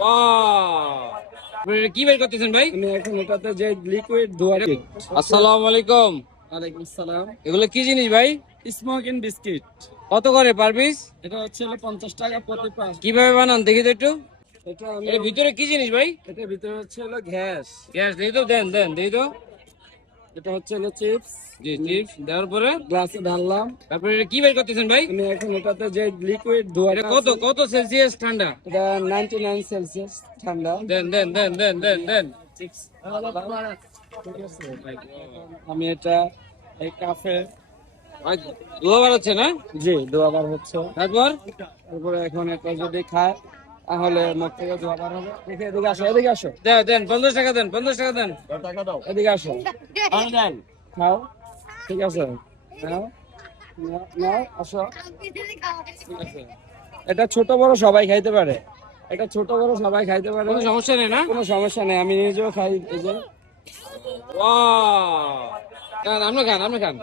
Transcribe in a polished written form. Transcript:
Wow, আপনি কি বের করতেছেন ভাই? আমি এখন এটাতে যে লিকুইড ধোয়া। আসসালামু আলাইকুম। ওয়ালাইকুম আসসালাম। এগুলো কি জিনিস ভাই? Smoking biscuit. কত করে পার পিস? এটা হচ্ছে 50 টাকা প্রতি পাঁচ। কিভাবে বানান দেখি তো একটু। এটা আমি এর ভিতরে কি জিনিস ভাই? এটার ভিতরে হচ্ছে গ্যাস। গ্যাস দিই তো, দেন দেন দিই তো। এটা হচ্ছে চিপস। জি, চিপস দেওয়ার পরে গ্লাসে ঢাললাম। তারপরে এটা কি বের করতেছেন ভাই? আমি এখন এটাতে যে লিকুইড ধোয়া। এটা কত কত সেলসিয়াস ঠান্ডা? এটা 99 সেলসিয়াস ঠান্ডা। দেন দেন দেন দেন দেন দেন। চিপস। ঠিক আছে। আমি এটা এই কাফে। ভাই ধোয়া বার হচ্ছে না? জি, ধোয়া বার হচ্ছে। তারপর তারপরে এখন এটা যদি খায় তাহলে মুখ থেকে ধোয়া বার হবে। দেখে এদিকে আসো, এদিকে আসো, দেন দেন 50 টাকা দেন, 50 টাকা দেন। এদিকে আসো। খাও। ঠিক আছে, নাও, নাও, আসো। ঠিক আছে। এটা ছোট বড় সবাই খাইতে পারে। এটা ছোট বড় সবাই খাইতে পারে। কোনো সমস্যা নেই না? কোনো সমস্যা নেই, আমি নিজেও খাই। এই যে ওয়াও, খান, আপনি খান, আপনি খান।